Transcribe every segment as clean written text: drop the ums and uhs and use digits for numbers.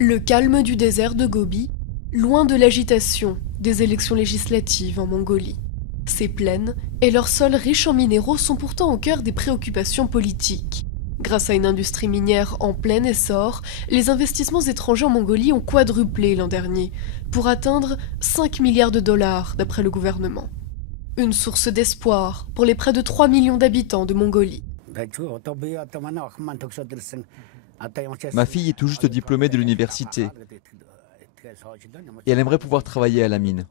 Le calme du désert de Gobi, loin de l'agitation des élections législatives en Mongolie. Ces plaines et leurs sols riches en minéraux sont pourtant au cœur des préoccupations politiques. Grâce à une industrie minière en plein essor, les investissements étrangers en Mongolie ont quadruplé l'an dernier, pour atteindre 5 milliards de dollars d'après le gouvernement. Une source d'espoir pour les près de 3 millions d'habitants de Mongolie. Ma fille est tout juste diplômée de l'université et elle aimerait pouvoir travailler à la mine.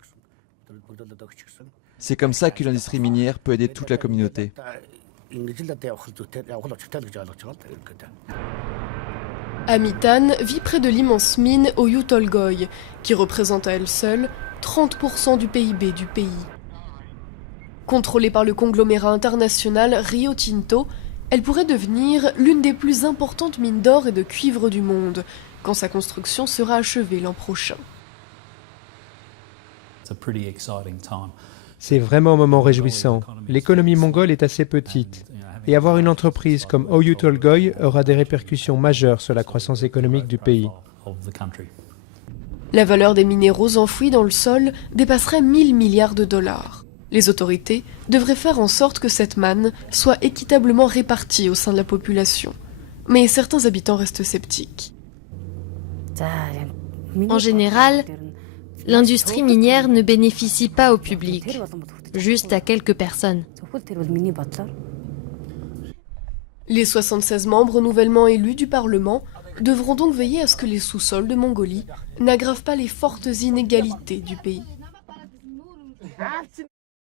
C'est comme ça que l'industrie minière peut aider toute la communauté. Amitan vit près de l'immense mine Oyu Tolgoi, qui représente à elle seule 30% du PIB du pays. Contrôlée par le conglomérat international Rio Tinto, elle pourrait devenir l'une des plus importantes mines d'or et de cuivre du monde, quand sa construction sera achevée l'an prochain. C'est vraiment un moment réjouissant. L'économie mongole est assez petite. Et avoir une entreprise comme Oyu Tolgoi aura des répercussions majeures sur la croissance économique du pays. La valeur des minéraux enfouis dans le sol dépasserait 1000 milliards de dollars. Les autorités devraient faire en sorte que cette manne soit équitablement répartie au sein de la population. Mais certains habitants restent sceptiques. En général, l'industrie minière ne bénéficie pas au public, juste à quelques personnes. Les 76 membres nouvellement élus du Parlement devront donc veiller à ce que les sous-sols de Mongolie n'aggravent pas les fortes inégalités du pays.